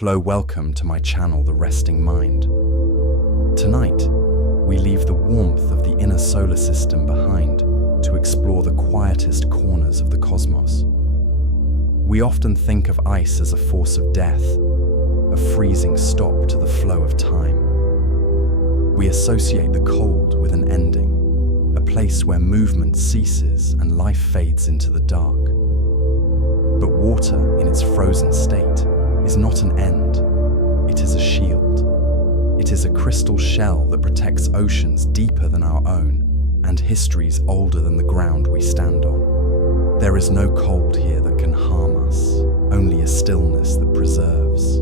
Hello, welcome to my channel, The Resting Mind. Tonight, we leave the warmth of the inner solar system behind to explore the quietest corners of the cosmos. We often think of ice as a force of death, a freezing stop to the flow of time. We associate the cold with an ending, a place where movement ceases and life fades into the dark. But water, in its frozen state, is not an end, it is a shield. It is a crystal shell that protects oceans deeper than our own and histories older than the ground we stand on. There is no cold here that can harm us, only a stillness that preserves,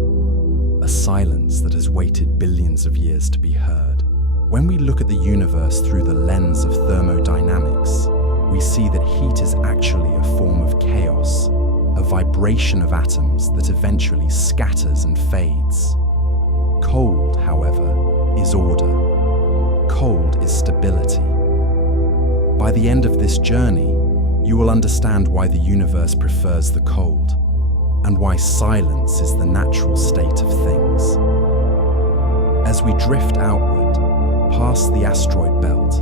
a silence that has waited billions of years to be heard. When we look at the universe through the lens of thermodynamics, we see that heat is actually a form of chaos, a vibration of atoms that eventually scatters and fades. Cold, however, is order. Cold is stability. By the end of this journey, you will understand why the universe prefers the cold, and why silence is the natural state of things. As we drift outward, past the asteroid belt,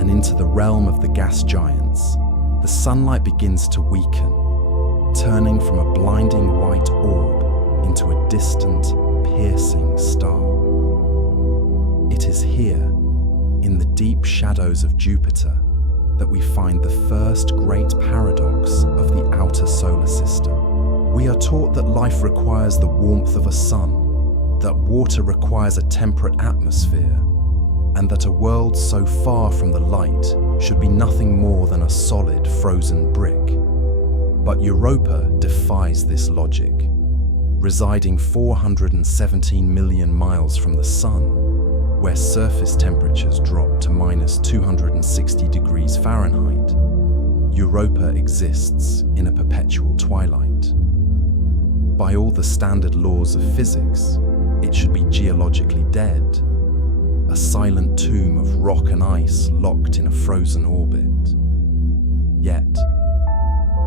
and into the realm of the gas giants, the sunlight begins to weaken, turning from a blinding white orb into a distant, piercing star. It is here, in the deep shadows of Jupiter, that we find the first great paradox of the outer solar system. We are taught that life requires the warmth of a sun, that water requires a temperate atmosphere, and that a world so far from the light should be nothing more than a solid, frozen brick. But Europa defies this logic. Residing 417 million miles from the sun, where surface temperatures drop to minus 260 degrees Fahrenheit, Europa exists in a perpetual twilight. By all the standard laws of physics, it should be geologically dead, a silent tomb of rock and ice locked in a frozen orbit. Yet,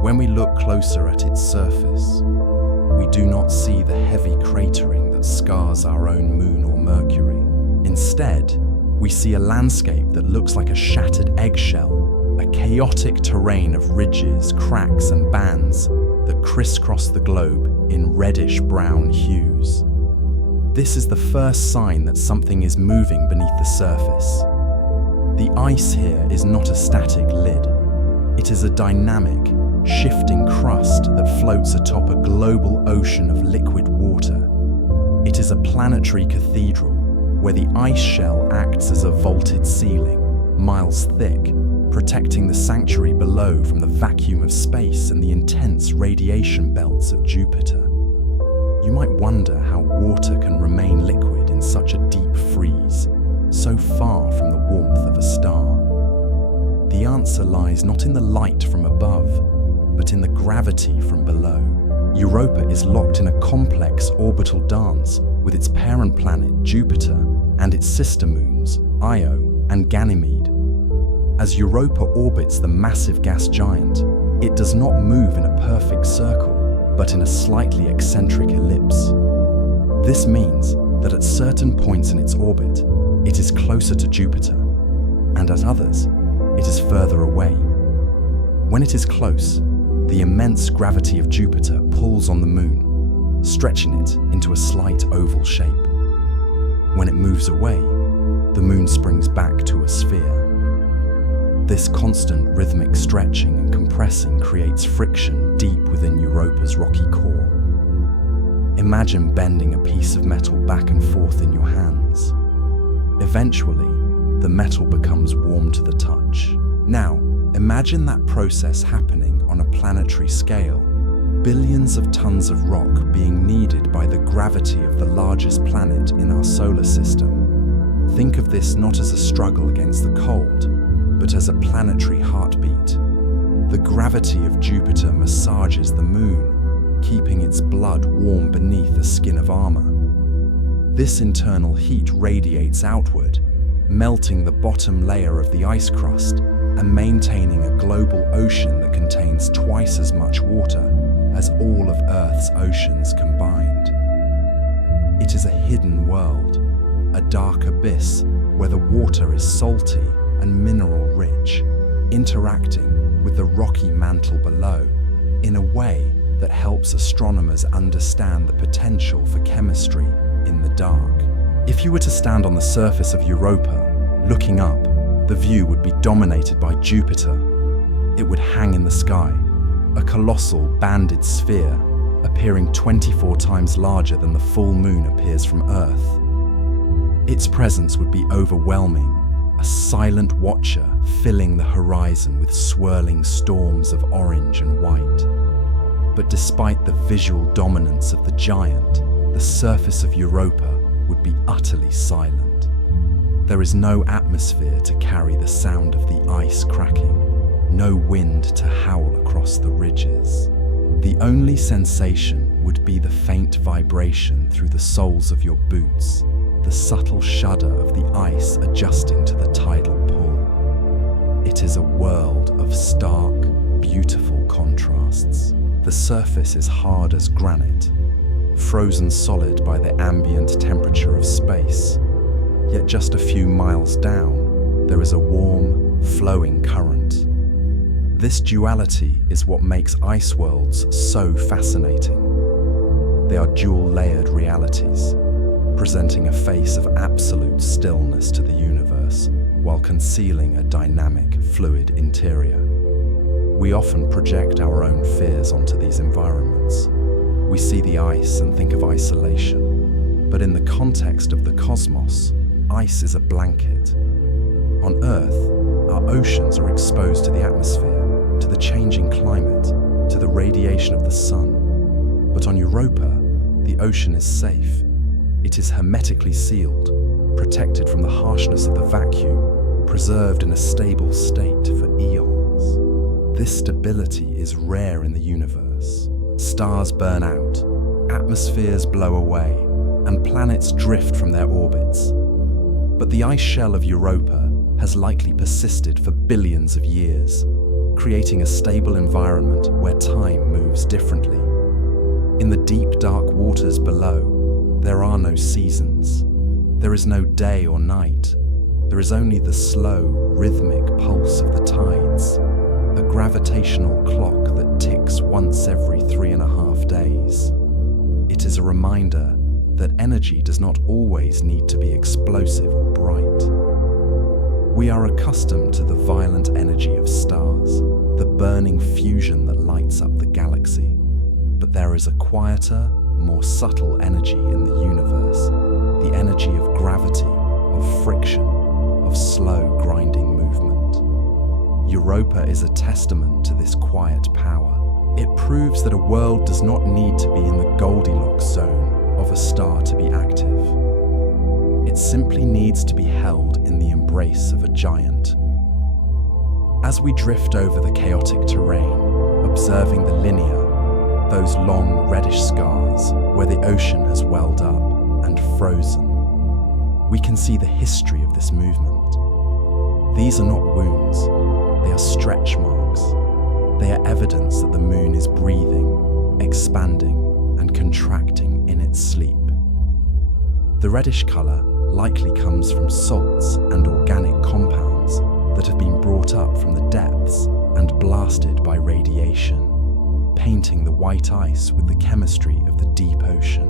when we look closer at its surface, we do not see the heavy cratering that scars our own moon or Mercury. Instead, we see a landscape that looks like a shattered eggshell, a chaotic terrain of ridges, cracks, and bands that crisscross the globe in reddish-brown hues. This is the first sign that something is moving beneath the surface. The ice here is not a static lid. It is a dynamic, shifting crust that floats atop a global ocean of liquid water. It is a planetary cathedral where the ice shell acts as a vaulted ceiling, miles thick, protecting the sanctuary below from the vacuum of space and the intense radiation belts of Jupiter. You might wonder how water can remain liquid in such a deep freeze, so far from the warmth of a star. The answer lies not in the light from above, but in the gravity from below. Europa is locked in a complex orbital dance with its parent planet Jupiter and its sister moons Io and Ganymede. As Europa orbits the massive gas giant, it does not move in a perfect circle, but in a slightly eccentric ellipse. This means that at certain points in its orbit, it is closer to Jupiter, and at others, it is further away. When it is close, the immense gravity of Jupiter pulls on the moon, stretching it into a slight oval shape. When it moves away, the moon springs back to a sphere. This constant rhythmic stretching and compressing creates friction deep within Europa's rocky core. Imagine bending a piece of metal back and forth in your hands. Eventually, the metal becomes warm to the touch. Now, imagine that process happening on a planetary scale. Billions of tons of rock being kneaded by the gravity of the largest planet in our solar system. Think of this not as a struggle against the cold, but as a planetary heartbeat. The gravity of Jupiter massages the moon, keeping its blood warm beneath a skin of armor. This internal heat radiates outward, melting the bottom layer of the ice crust and maintaining a global ocean that contains twice as much water as all of Earth's oceans combined. It is a hidden world, a dark abyss where the water is salty and mineral-rich, interacting with the rocky mantle below in a way that helps astronomers understand the potential for chemistry in the dark. If you were to stand on the surface of Europa, looking up, the view would be dominated by Jupiter. It would hang in the sky, a colossal banded sphere, appearing 24 times larger than the full moon appears from Earth. Its presence would be overwhelming, a silent watcher filling the horizon with swirling storms of orange and white. But despite the visual dominance of the giant, the surface of Europa would be utterly silent. There is no atmosphere to carry the sound of the ice cracking, no wind to howl across the ridges. The only sensation would be the faint vibration through the soles of your boots, the subtle shudder of the ice adjusting to the tidal pull. It is a world of stark, beautiful contrasts. The surface is hard as granite, frozen solid by the ambient temperature of space. Yet just a few miles down, there is a warm, flowing current. This duality is what makes ice worlds so fascinating. They are dual-layered realities, presenting a face of absolute stillness to the universe while concealing a dynamic, fluid interior. We often project our own fears onto these environments. We see the ice and think of isolation. But in the context of the cosmos, ice is a blanket. On Earth, our oceans are exposed to the atmosphere, to the changing climate, to the radiation of the sun. But on Europa, the ocean is safe. It is hermetically sealed, protected from the harshness of the vacuum, preserved in a stable state for eons. This stability is rare in the universe. Stars burn out, atmospheres blow away, and planets drift from their orbits. But the ice shell of Europa has likely persisted for billions of years, creating a stable environment where time moves differently. In the deep, dark waters below, there are no seasons. There is no day or night. There is only the slow, rhythmic pulse of the tides, a gravitational clock that ticks once every 3.5 days. It is a reminder that energy does not always need to be explosive or bright. We are accustomed to the violent energy of stars, the burning fusion that lights up the galaxy. But there is a quieter, more subtle energy in the universe, the energy of gravity, of friction, of slow, grinding movement. Europa is a testament to this quiet power. It proves that a world does not need to be in the Goldilocks zone of a star to be active. It simply needs to be held in the embrace of a giant. As we drift over the chaotic terrain, observing the linear, those long reddish scars where the ocean has welled up and frozen, we can see the history of this movement. These are not wounds, they are stretch marks. They are evidence that the moon is breathing, expanding, and contracting in its sleep. The reddish color likely comes from salts and organic compounds that have been brought up from the depths and blasted by radiation, painting the white ice with the chemistry of the deep ocean.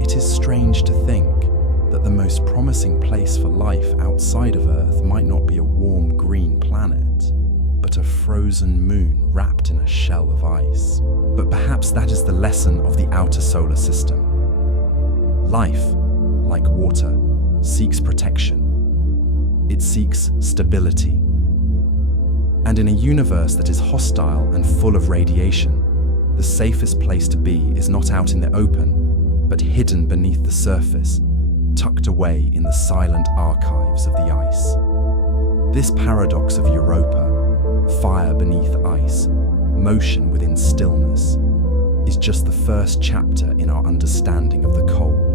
It is strange to think that the most promising place for life outside of Earth might not be a warm green planet, but a frozen moon wrapped in a shell of ice. But perhaps that is the lesson of the outer solar system. Life, like water, seeks protection. It seeks stability. And in a universe that is hostile and full of radiation, the safest place to be is not out in the open, but hidden beneath the surface, tucked away in the silent archives of the ice. This paradox of Europa, fire beneath ice, motion within stillness, is just the first chapter in our understanding of the cold.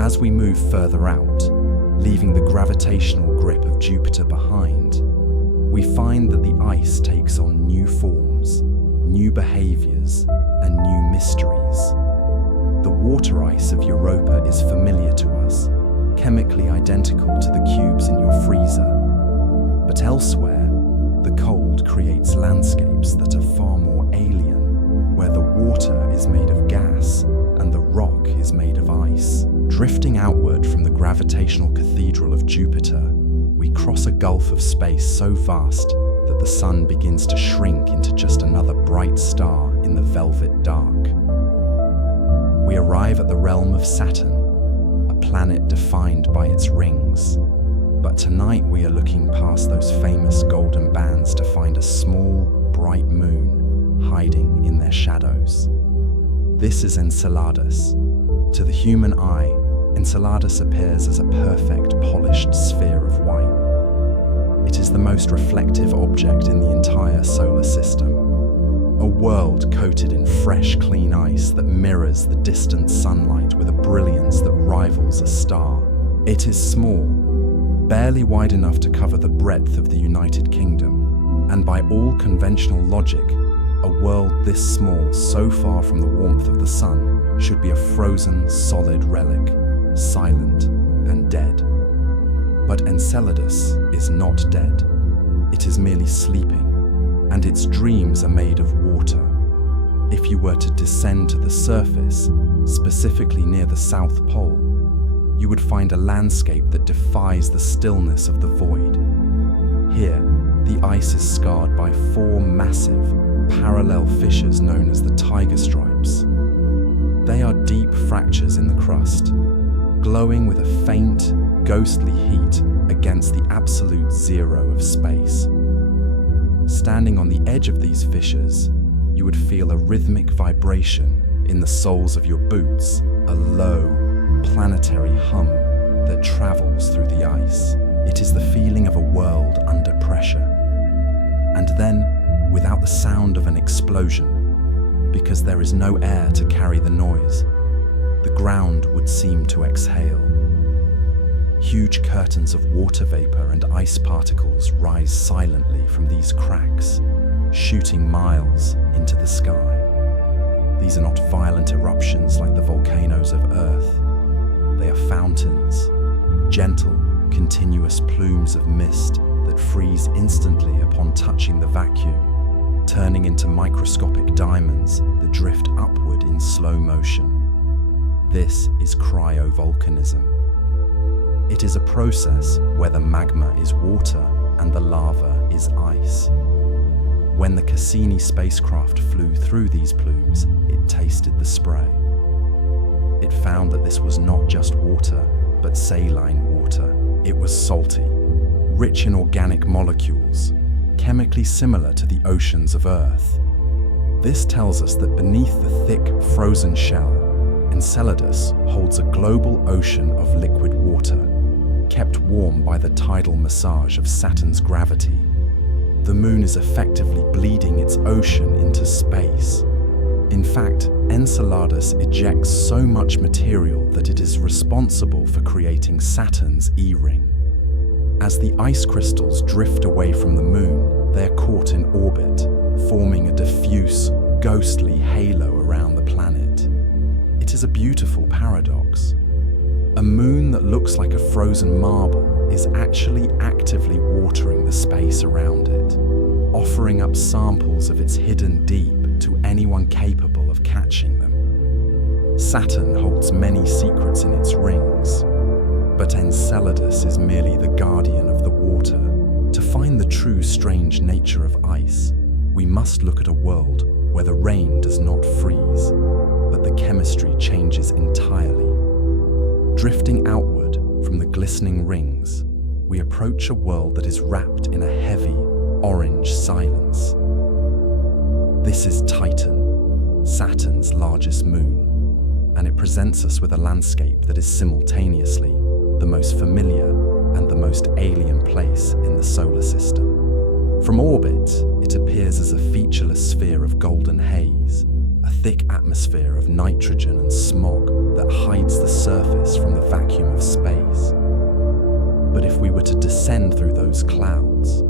As we move further out, leaving the gravitational grip of Jupiter behind, we find that the ice takes on new forms, new behaviors, and new mysteries. The water ice of Europa is familiar to us, chemically identical to the cubes in your freezer. But elsewhere, the cold creates landscapes that are far more alien, where the water is made of gas and the rock is made of ice. Drifting outward from the gravitational cathedral of Jupiter, we cross a gulf of space so vast that the sun begins to shrink into just another bright star in the velvet dark. We arrive at the realm of Saturn, a planet defined by its rings. But tonight we are looking past those famous golden bands to find a small, bright moon hiding in their shadows. This is Enceladus. To the human eye, Enceladus appears as a perfect, polished sphere of white. It is the most reflective object in the entire solar system. A world coated in fresh, clean ice that mirrors the distant sunlight with a brilliance that rivals a star. It is small, barely wide enough to cover the breadth of the United Kingdom, and by all conventional logic, a world this small, so far from the warmth of the sun, should be a frozen, solid relic, silent and dead. But Enceladus is not dead. It is merely sleeping, and its dreams are made of water. If you were to descend to the surface, specifically near the South Pole, you would find a landscape that defies the stillness of the void. Here, the ice is scarred by 4 massive, parallel fissures known as the tiger stripes. They are deep fractures in the crust, glowing with a faint, ghostly heat against the absolute zero of space. Standing on the edge of these fissures, you would feel a rhythmic vibration in the soles of your boots, a low, planetary hum that travels through the ice. It is the feeling of a world under pressure. And then, without the sound of an explosion, because there is no air to carry the noise, the ground would seem to exhale. Huge curtains of water vapor and ice particles rise silently from these cracks, shooting miles into the sky. These are not violent eruptions like the volcanoes of Earth. They are fountains, gentle, continuous plumes of mist that freeze instantly upon touching the vacuum, turning into microscopic diamonds that drift upward in slow motion. This is cryovolcanism. It is a process where the magma is water and the lava is ice. When the Cassini spacecraft flew through these plumes, it tasted the spray. It found that this was not just water, but saline water. It was salty, rich in organic molecules, chemically similar to the oceans of Earth. This tells us that beneath the thick, frozen shell, Enceladus holds a global ocean of liquid water, kept warm by the tidal massage of Saturn's gravity. The moon is effectively bleeding its ocean into space. In fact, Enceladus ejects so much material that it is responsible for creating Saturn's E-ring. As the ice crystals drift away from the moon, they are caught in orbit, forming a diffuse, ghostly halo around the planet. It is a beautiful paradox. A moon that looks like a frozen marble is actually actively watering the space around it, offering up samples of its hidden deep to anyone capable of catching them. Saturn holds many secrets in its rings, but Enceladus is merely the guardian of the water. To find the true strange nature of ice, we must look at a world where the rain does not freeze, but the chemistry changes entirely. Drifting outward from the glistening rings, we approach a world that is wrapped in a heavy, orange silence. This is Triton, Saturn's largest moon, and it presents us with a landscape that is simultaneously the most familiar and the most alien place in the solar system. From orbit, it appears as a featureless sphere of golden haze, a thick atmosphere of nitrogen and smog that hides the surface from the vacuum of space. But if we were to descend through those clouds,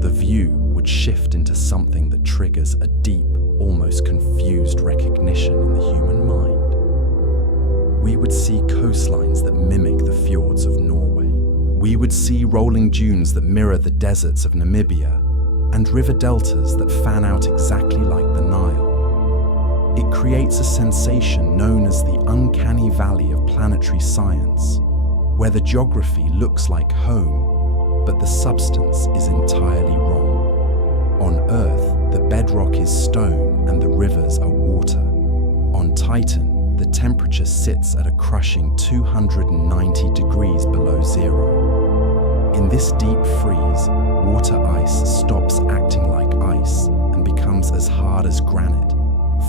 the view would shift into something that triggers a deep, almost confused recognition in the human mind. we would see coastlines that mimic the fjords of Norway. We would see rolling dunes that mirror the deserts of Namibia, and river deltas that fan out exactly like the Nile. It creates a sensation known as the uncanny valley of planetary science, where the geography looks like home, but the substance is entirely wrong. On Earth, the bedrock is stone and the rivers are water. On Titan, the temperature sits at a crushing 290 degrees below zero. In this deep freeze, water ice stops acting like ice and becomes as hard as granite,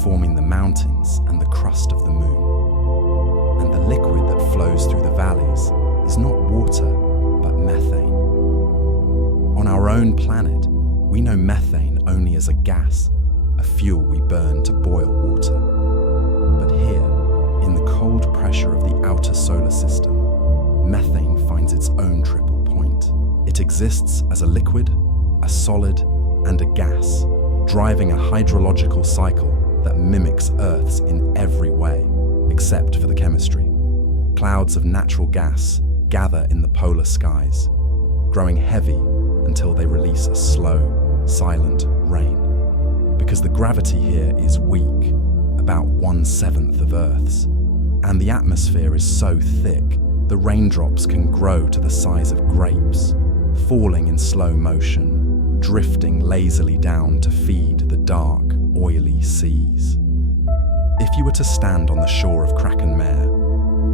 forming the mountains and the crust of the moon. And the liquid that flows through the valleys is not water, but methane. On our own planet, we know methane only as a gas, a fuel we burn to boil water. But here, in the cold pressure of the outer solar system, methane finds its own triple point. It exists as a liquid, a solid, and a gas, driving a hydrological cycle that mimics Earth's in every way, except for the chemistry. Clouds of natural gas gather in the polar skies, growing heavy until they release a slow, silent rain. Because the gravity here is weak, about 1/7 of Earth's, and the atmosphere is so thick, the raindrops can grow to the size of grapes, falling in slow motion, drifting lazily down to feed the dark, oily seas. If you were to stand on the shore of Kraken Mare,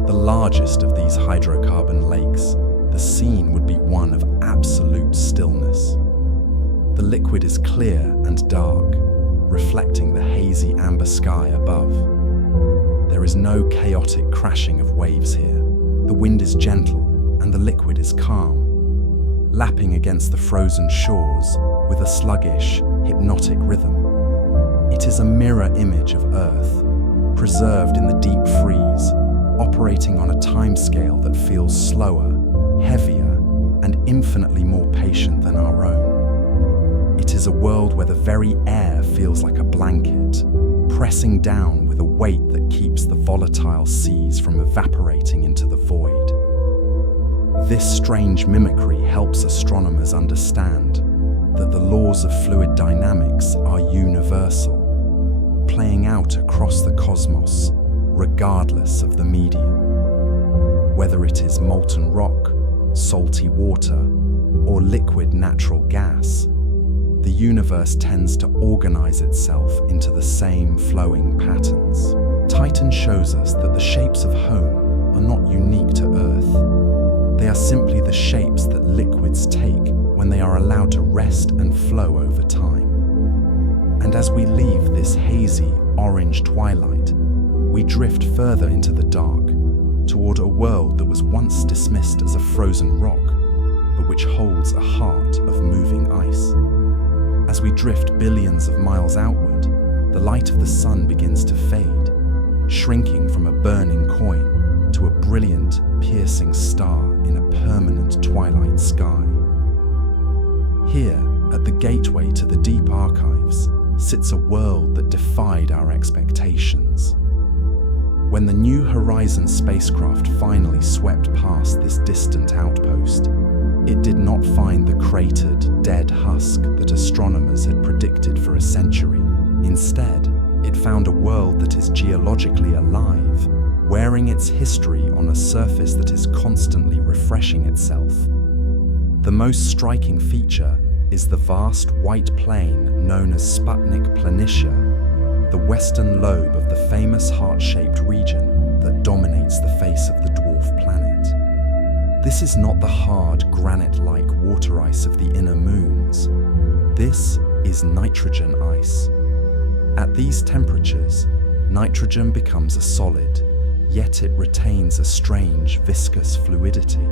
the largest of these hydrocarbon lakes, the scene would be one of absolute stillness. The liquid is clear and dark, reflecting the hazy amber sky above. There is no chaotic crashing of waves here. The wind is gentle and the liquid is calm, lapping against the frozen shores with a sluggish, hypnotic rhythm. It is a mirror image of Earth, preserved in the deep freeze, operating on a timescale that feels slower, heavier, and infinitely more patient than our own. It is a world where the very air feels like a blanket, pressing down with a weight that keeps the volatile seas from evaporating into the void. This strange mimicry helps astronomers understand that the laws of fluid dynamics are universal, playing out across the cosmos, regardless of the medium. Whether it is molten rock, salty water, or liquid natural gas, the universe tends to organize itself into the same flowing patterns. Titan shows us that the shapes of home are not unique to Earth. They are simply the shapes that liquids take when they are allowed to rest and flow over time. And as we leave this hazy, orange twilight, we drift further into the dark, toward a world that was once dismissed as a frozen rock, but which holds a heart of moving ice. As we drift billions of miles outward, the light of the sun begins to fade, shrinking from a burning coin to a brilliant, piercing star in a permanent twilight sky. Here, at the gateway to the deep archives, sits a world that defied our expectations. When the New Horizons spacecraft finally swept past this distant outpost, it did not find the cratered, dead husk that astronomers had predicted for a century. Instead, it found a world that is geologically alive, wearing its history on a surface that is constantly refreshing itself. The most striking feature is the vast white plain known as Sputnik Planitia, the western lobe of the famous heart-shaped region that dominates the face of the dwarf planet. This is not the hard, granite-like water ice of the inner moons. This is nitrogen ice. At these temperatures, nitrogen becomes a solid, yet it retains a strange, viscous fluidity,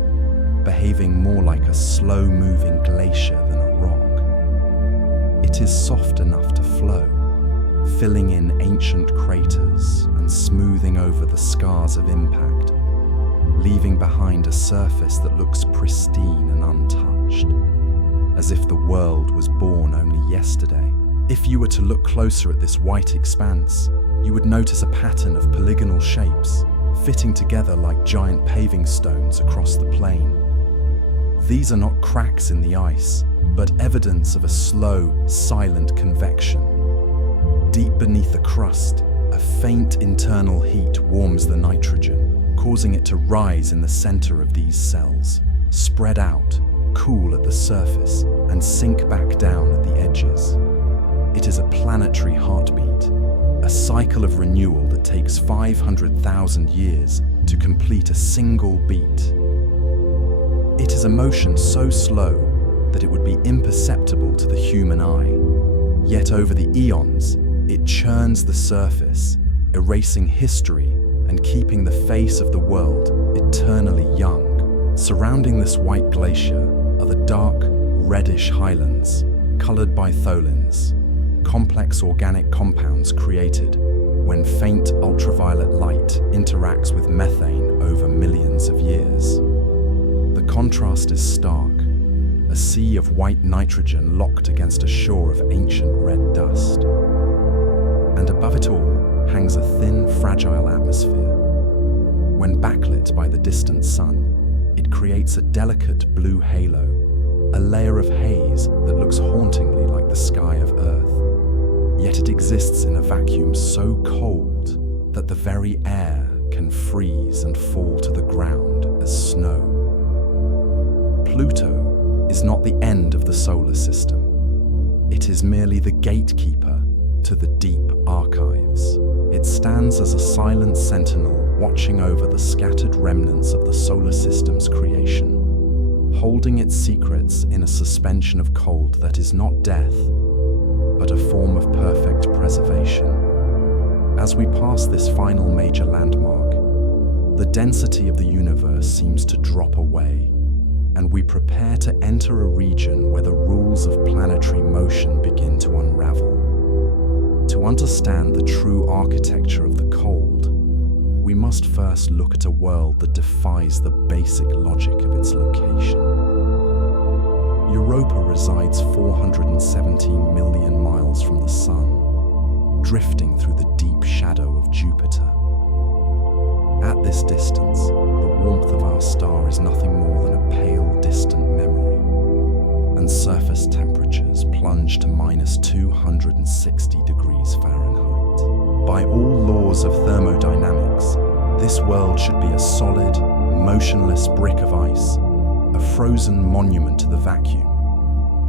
behaving more like a slow-moving glacier than a rock. It is soft enough to flow, filling in ancient craters and smoothing over the scars of impact, leaving behind a surface that looks pristine and untouched, as if the world was born only yesterday. If you were to look closer at this white expanse, you would notice a pattern of polygonal shapes, fitting together like giant paving stones across the plain. These are not cracks in the ice, but evidence of a slow, silent convection. Deep beneath the crust, a faint internal heat warms the nitrogen, causing it to rise in the center of these cells, spread out, cool at the surface, and sink back down at the edges. It is a planetary heartbeat, a cycle of renewal that takes 500,000 years to complete a single beat. It is a motion so slow that it would be imperceptible to the human eye. Yet over the eons, it churns the surface, erasing history and keeping the face of the world eternally young. Surrounding this white glacier are the dark, reddish highlands, colored by tholins, complex organic compounds created when faint ultraviolet light interacts with methane over millions of years. The contrast is stark, a sea of white nitrogen locked against a shore of ancient red dust. And above it all hangs a thin, fragile atmosphere. When backlit by the distant sun, it creates a delicate blue halo, a layer of haze that looks hauntingly like the sky of Earth. Yet it exists in a vacuum so cold that the very air can freeze and fall to the ground as snow. Pluto is not the end of the solar system. It is merely the gatekeeper to the deep archives. It stands as a silent sentinel watching over the scattered remnants of the solar system's creation, holding its secrets in a suspension of cold that is not death, but a form of perfect preservation. As we pass this final major landmark, the density of the universe seems to drop away, and we prepare to enter a region where the rules of planetary motion begin to unravel. To understand the true architecture of the cold, we must first look at a world that defies the basic logic of its location. Europa resides 417 million miles from the Sun, drifting through the deep shadow of Jupiter. At this distance, the warmth of our star is nothing more than a pale, distant memory, and surface temperatures plunge to -260 degrees Fahrenheit. By all laws of thermodynamics, this world should be a solid, motionless brick of ice, a frozen monument to the vacuum.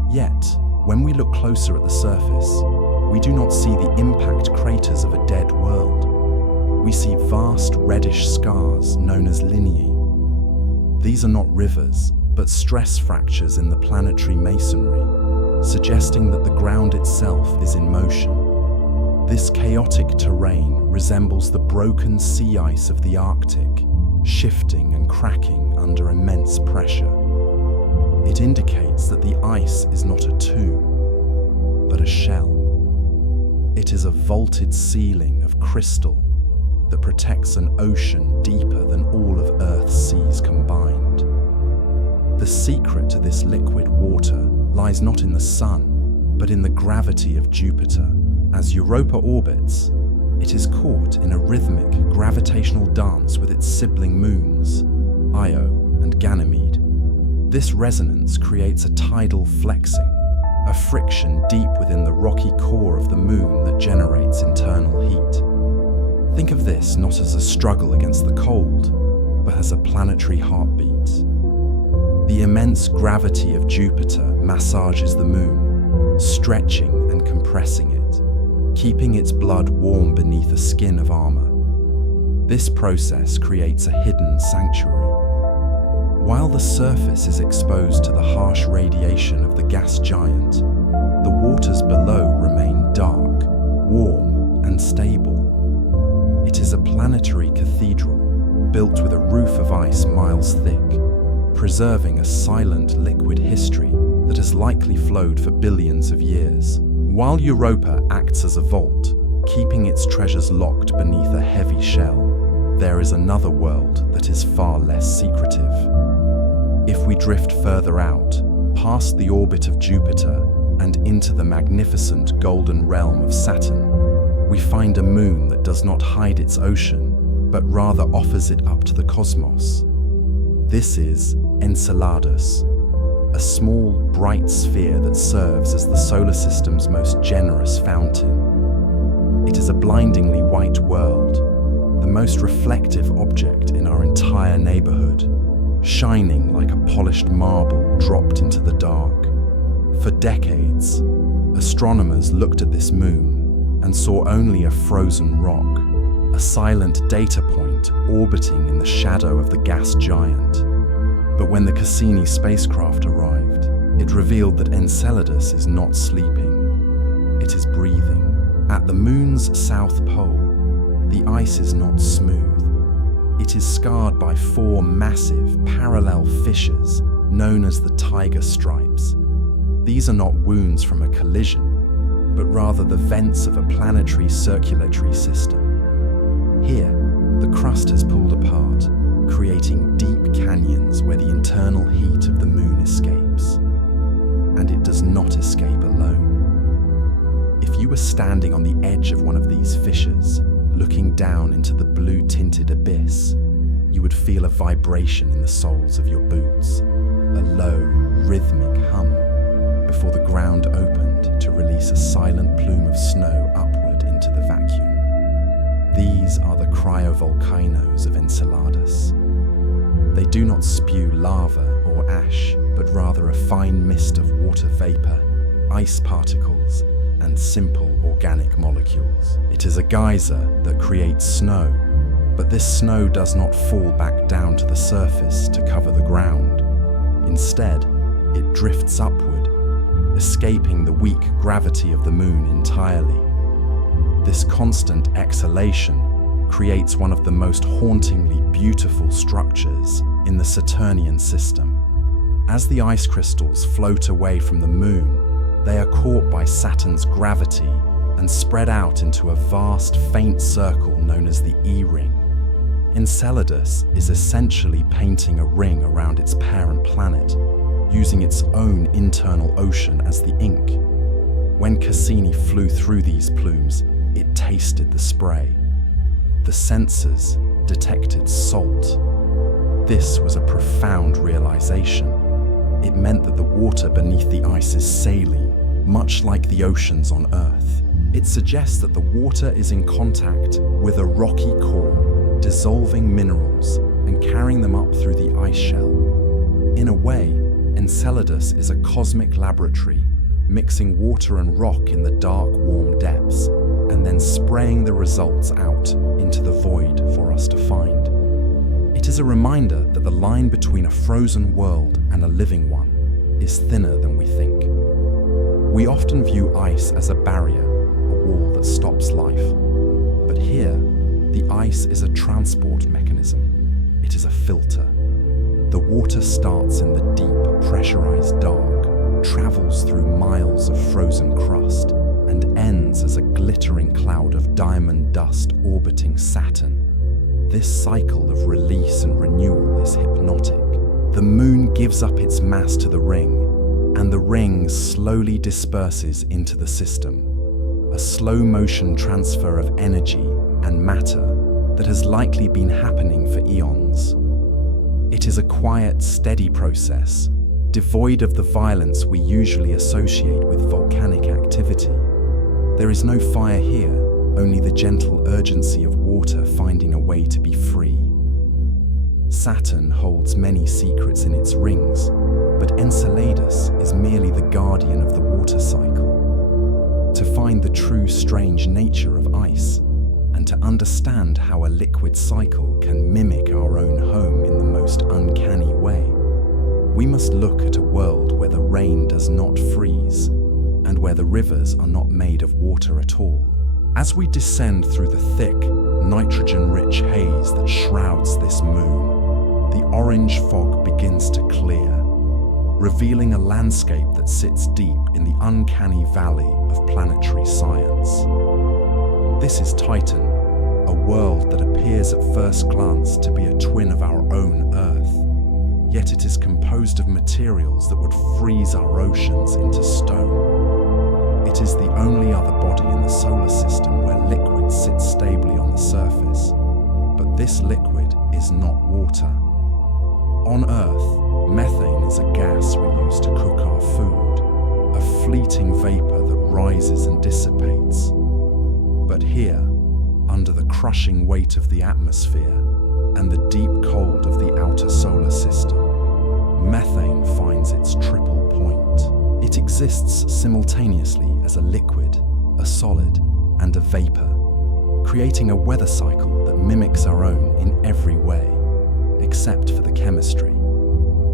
Yet, when we look closer at the surface, we do not see the impact craters of a dead world. We see vast reddish scars known as lineae. These are not rivers, but stress fractures in the planetary masonry, suggesting that the ground itself is in motion. This chaotic terrain resembles the broken sea ice of the Arctic, shifting and cracking under immense pressure. It indicates that the ice is not a tomb, but a shell. It is a vaulted ceiling of crystal that protects an ocean deeper than all of Earth's seas combined. The secret to this liquid water lies not in the sun, but in the gravity of Jupiter. As Europa orbits, it is caught in a rhythmic gravitational dance with its sibling moons, Io and Ganymede. This resonance creates a tidal flexing, a friction deep within the rocky core of the moon that generates internal heat. Think of this not as a struggle against the cold, but as a planetary heartbeat. The immense gravity of Jupiter massages the moon, stretching and compressing it, keeping its blood warm beneath a skin of armor. This process creates a hidden sanctuary. While the surface is exposed to the harsh radiation of the gas giant, the waters below remain dark, warm, and stable. It is a planetary cathedral, built with a roof of ice miles thick, preserving a silent liquid history that has likely flowed for billions of years. While Europa acts as a vault, keeping its treasures locked beneath a heavy shell, there is another world that is far less secretive. If we drift further out, past the orbit of Jupiter and into the magnificent golden realm of Saturn, we find a moon that does not hide its ocean, but rather offers it up to the cosmos. This is Enceladus, a small, bright sphere that serves as the solar system's most generous fountain. It is a blindingly white world, the most reflective object in our entire neighborhood, shining like a polished marble dropped into the dark. For decades, astronomers looked at this moon and saw only a frozen rock, a silent data point orbiting in the shadow of the gas giant. But when the Cassini spacecraft arrived, it revealed that Enceladus is not sleeping. It is breathing. At the moon's south pole, the ice is not smooth. It is scarred by 4 massive, parallel fissures known as the tiger stripes. These are not wounds from a collision, but rather the vents of a planetary circulatory system. Here, the crust has pulled apart, creating deep canyons where the internal heat of the moon escapes. And it does not escape alone. If you were standing on the edge of one of these fissures, looking down into the blue-tinted abyss, you would feel a vibration in the soles of your boots, a low, rhythmic hum, before the ground opened to release a silent plume of snow upward into the vacuum. These are the cryovolcanoes of Enceladus. They do not spew lava or ash, but rather a fine mist of water vapor, ice particles, and simple organic molecules. It is a geyser that creates snow, but this snow does not fall back down to the surface to cover the ground. Instead, it drifts upward, escaping the weak gravity of the moon entirely. This constant exhalation creates one of the most hauntingly beautiful structures in the Saturnian system. As the ice crystals float away from the moon, they are caught by Saturn's gravity and spread out into a vast, faint circle known as the E-ring. Enceladus is essentially painting a ring around its parent planet, using its own internal ocean as the ink. When Cassini flew through these plumes, it tasted the spray. The sensors detected salt. This was a profound realization. It meant that the water beneath the ice is saline, much like the oceans on Earth. It suggests that the water is in contact with a rocky core, dissolving minerals and carrying them up through the ice shell. In a way, Enceladus is a cosmic laboratory, mixing water and rock in the dark, warm depths, and then spraying the results out into the void for us to find. It is a reminder that the line between a frozen world and a living one is thinner than we think. We often view ice as a barrier, a wall that stops life. But here, the ice is a transport mechanism. It is a filter. The water starts in the deep, pressurized dark, travels through miles of frozen crust, and ends as a glittering cloud of diamond dust orbiting Saturn. This cycle of release and renewal is hypnotic. The moon gives up its mass to the ring, and the ring slowly disperses into the system. A slow-motion transfer of energy and matter that has likely been happening for eons. It is a quiet, steady process, devoid of the violence we usually associate with volcanic activity. There is no fire here, only the gentle urgency of water finding a way to be free. Saturn holds many secrets in its rings, but Enceladus is merely the guardian of the water cycle. To find the true strange nature of ice, and to understand how a liquid cycle can mimic our own home in the most uncanny way, we must look at a world where the rain does not freeze, and where the rivers are not made of water at all. As we descend through the thick, nitrogen-rich haze that shrouds this moon, the orange fog begins to clear, revealing a landscape that sits deep in the uncanny valley of planetary science. This is Triton, a world that appears at first glance to be a twin of our own Earth, yet it is composed of materials that would freeze our oceans into stone. It is the only other body in the solar system where liquids sit stably on the surface, But this liquid is not water. On Earth, methane is a gas we use to cook our food, a fleeting vapor that rises and dissipates. But here, under the crushing weight of the atmosphere and the deep cold of the outer solar system, methane finds its triple point. It exists simultaneously as a liquid, a solid, and a vapor, creating a weather cycle that mimics our own in every way, except for the chemistry.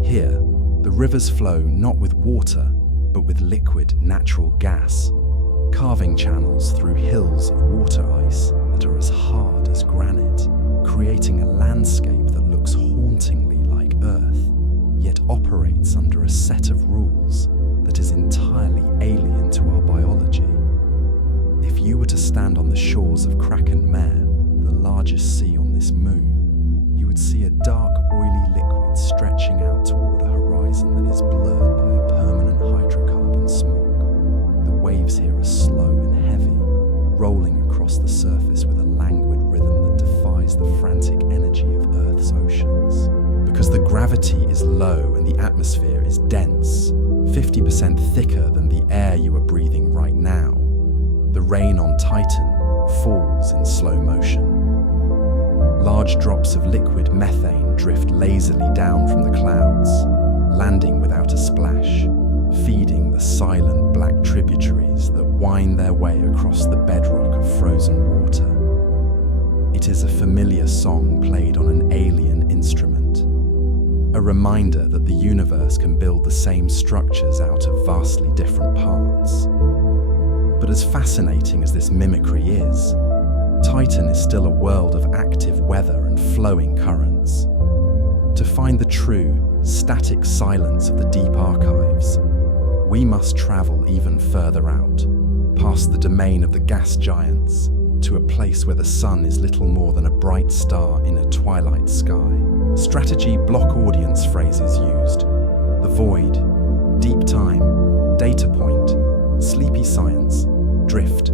Here, the rivers flow not with water, but with liquid natural gas, carving channels through hills of water ice that are as hard as granite, creating a landscape that looks hauntingly like Earth, yet operates under a set of rules that is entirely alien to our biology. If you were to stand on the shores of Kraken Mare, the largest sea on this moon, you would see a dark, oily liquid stretching out toward a horizon that is blurred by a permanent hydrocarbon smog. The waves here are slow and heavy, rolling across the surface with a languid rhythm that defies the frantic energy of Earth's oceans. Because the gravity is low and the atmosphere is dense, 50% thicker than the air you are breathing right now, the rain on Titan falls in slow motion. Large drops of liquid methane drift lazily down from the clouds, landing without a splash, feeding the silent black tributaries that wind their way across the bedrock of frozen water. It is a familiar song played on an alien instrument, a reminder that the universe can build the same structures out of vastly different parts. But as fascinating as this mimicry is, Titan is still a world of active weather and flowing currents. To find the true, static silence of the deep archives, we must travel even further out, past the domain of the gas giants, to a place where the sun is little more than a bright star in a twilight sky. Strategy block audience phrases used: the void, deep time, data point, sleepy science, drift,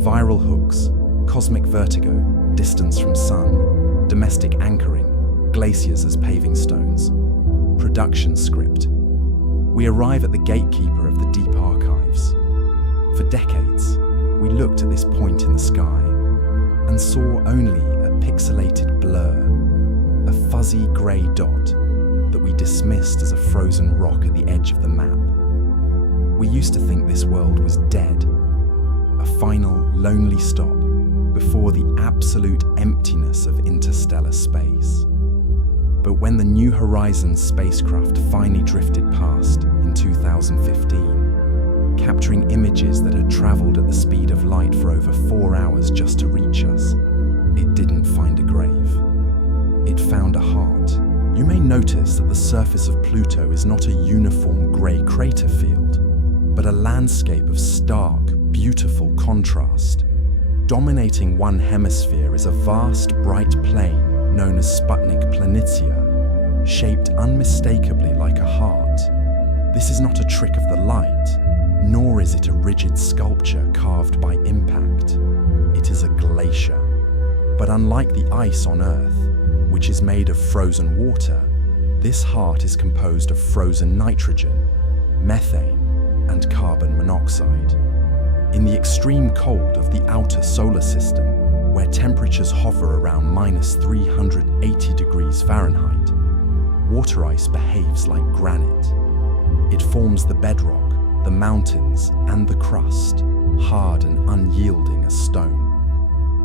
viral hooks, cosmic vertigo, distance from sun, domestic anchoring, glaciers as paving stones, production script. We arrive at the gatekeeper of the deep archives. For decades, we looked at this point in the sky and saw only a pixelated blur, a fuzzy grey dot that we dismissed as a frozen rock at the edge of the map. We used to think this world was dead, a final, lonely stop before the absolute emptiness of interstellar space. But when the New Horizons spacecraft finally drifted past in 2015, capturing images that had traveled at the speed of light for over 4 hours just to reach us, it didn't find a grave. It found a heart. You may notice that the surface of Pluto is not a uniform grey crater field, but a landscape of stark, beautiful contrast. Dominating one hemisphere is a vast, bright plain known as Sputnik Planitia, shaped unmistakably like a heart. This is not a trick of the light, nor is it a rigid sculpture carved by impact. It is a glacier. But unlike the ice on Earth, which is made of frozen water, this heart is composed of frozen nitrogen, methane, and carbon monoxide. In the extreme cold of the outer solar system, where temperatures hover around -380 degrees Fahrenheit, water ice behaves like granite. It forms the bedrock, the mountains, and the crust, hard and unyielding as stone.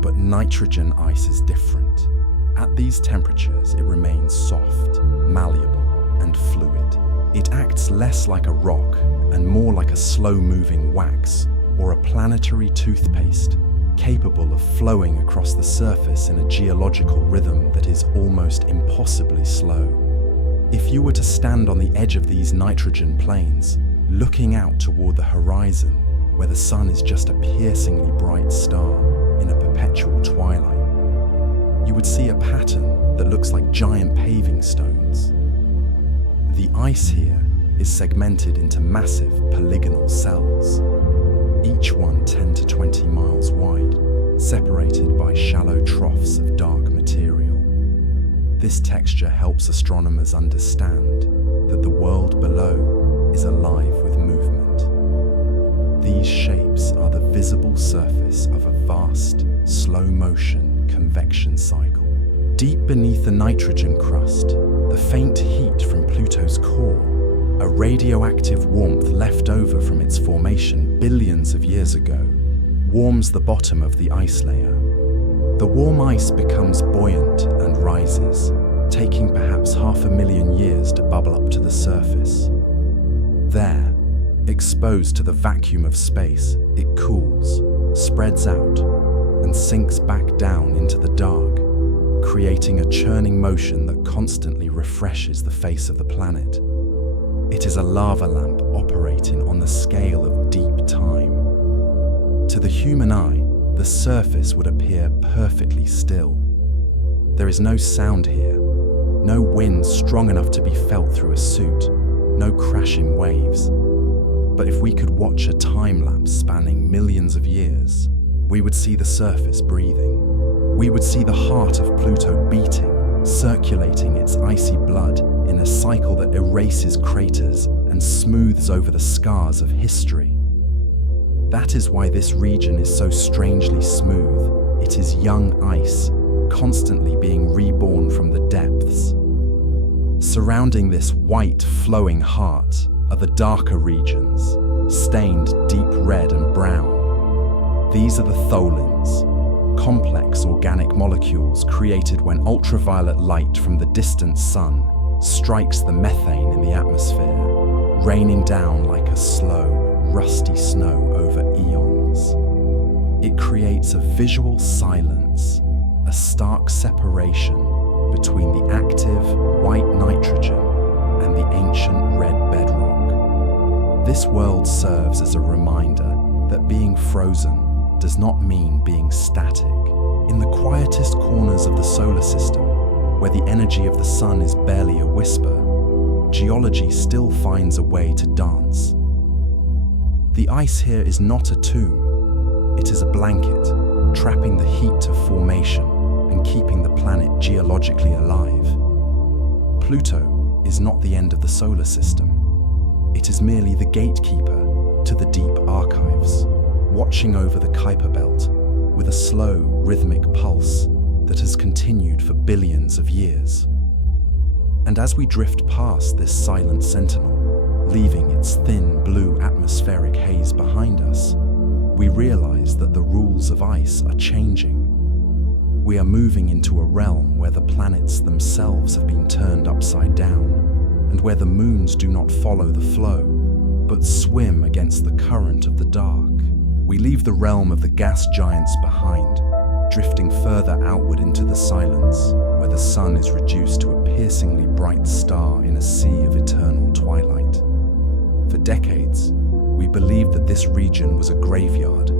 But nitrogen ice is different. At these temperatures, it remains soft, malleable, and fluid. It acts less like a rock and more like a slow-moving wax or a planetary toothpaste, capable of flowing across the surface in a geological rhythm that is almost impossibly slow. If you were to stand on the edge of these nitrogen plains, looking out toward the horizon, where the sun is just a piercingly bright star in a perpetual twilight, you would see a pattern that looks like giant paving stones. The ice here is segmented into massive polygonal cells, each one 10 to 20 miles wide, separated by shallow troughs of dark material. material. This texture helps astronomers understand that the world below is alive with movement. These shapes are the visible surface of a vast, slow-motion convection cycle. Deep beneath the nitrogen crust, the faint heat from Pluto's core, a radioactive warmth left over from its formation billions of years ago, warms the bottom of the ice layer. The warm ice becomes buoyant and rises, taking perhaps 500,000 years to bubble up to the surface. There, exposed to the vacuum of space, it cools, spreads out, and sinks back down into the dark, creating a churning motion that constantly refreshes the face of the planet. It is a lava lamp operating on the scale of deep time. To the human eye, the surface would appear perfectly still. There is no sound here, no wind strong enough to be felt through a suit, no crashing waves. But if we could watch a time-lapse spanning millions of years, we would see the surface breathing. We would see the heart of Pluto beating, circulating its icy blood in a cycle that erases craters and smooths over the scars of history. That is why this region is so strangely smooth. It is young ice, constantly being reborn from the depths. Surrounding this white, flowing heart are the darker regions, stained deep red and brown. These are the tholins, complex organic molecules created when ultraviolet light from the distant sun strikes the methane in the atmosphere, raining down like a slow, rusty snow over eons. It creates a visual silence, a stark separation between the active white nitrogen and the ancient red bedrock. This world serves as a reminder that being frozen does not mean being static. In the quietest corners of the solar system, where the energy of the sun is barely a whisper, geology still finds a way to dance. The ice here is not a tomb. It is a blanket, trapping the heat of formation and keeping the planet geologically alive. Pluto is not the end of the solar system. It is merely the gatekeeper to the deep archives, watching over the Kuiper Belt with a slow, rhythmic pulse that has continued for billions of years. And as we drift past this silent sentinel, leaving its thin blue atmospheric haze behind us, we realize that the rules of ice are changing. We are moving into a realm where the planets themselves have been turned upside down, and where the moons do not follow the flow, but swim against the current of the dark. We leave the realm of the gas giants behind, drifting further outward into the silence, where the sun is reduced to a piercingly bright star in a sea of eternal twilight. For decades, we believed that this region was a graveyard,